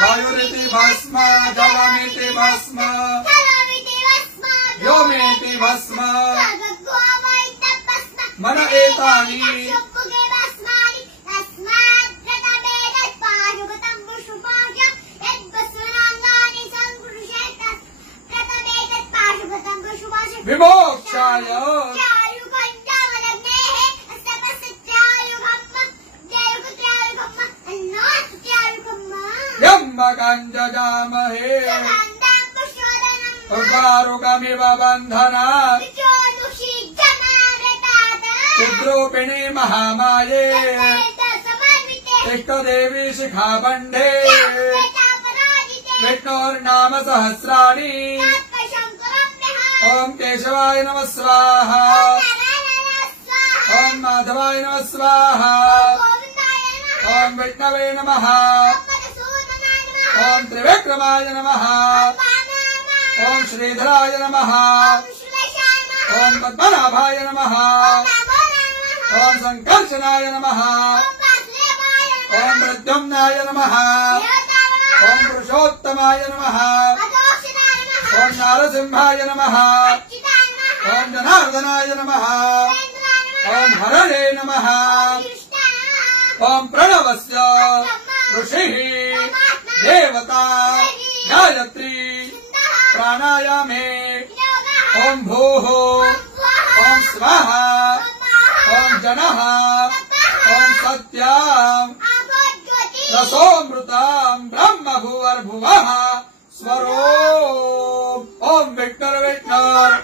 वायुरिति भस्म जलमिति भस्म व्योमेति भस्म मन एतानि विमोक्षाय यम्बकञ्जजामहे उर्वारुकमिव बन्धनात् चिद्रूपिणी महामाये इष्टदेवी शिखाबन्धे विष्णोर्नाम सहस्राणि ओम केशवाय नमः स्वाहा ओम माधवाय नमः स्वाहा ओम विष्णवे नमः ओम त्रिविक्रमाय नमः ओम श्रीधराय नमः ओम पद्मनाभाय नमः ओम संकर्षणाय नमः ओम प्रद्युम्नाय नमः ओम पुरुषोत्तमाय नमः ओम नारसिंहाय नमः ओम जनार्दनाय नमः ओम हरणे नमः ओम प्रणवस्य ऋषिः देवता गायत्री प्राणायामे ओम भूः ओम स्वाहा ओम जनः ओम सत्यम् रसोऽमृतम् ब्रह्म भुवर्भुवः स्वरो ओम विष्णुर विष्णुर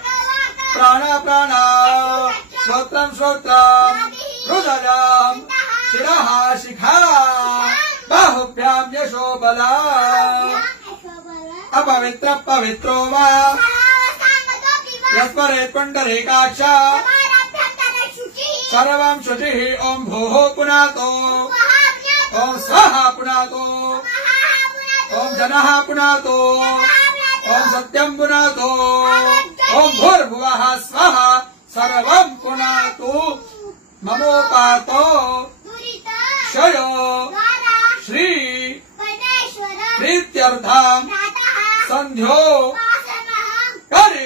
प्राण प्राण श्रोत्रम श्रोत्रम हृदयम् शिरः शिखा बाहुभ्याम् यशो बला अपवित्र पवित्रो वा यस्मरेत् पुण्डरीकाक्ष सर्वं शुचिः ओम भूः पुनातो ओम स्वाहा पुनातो ओम जनः पुनातो ओम सत्यं पुनातो ओम भूर्भुवः स्वः सर्वं पुनातु ममोपातो क्षयो श्री प्रीत्यर्थं संध्यो करे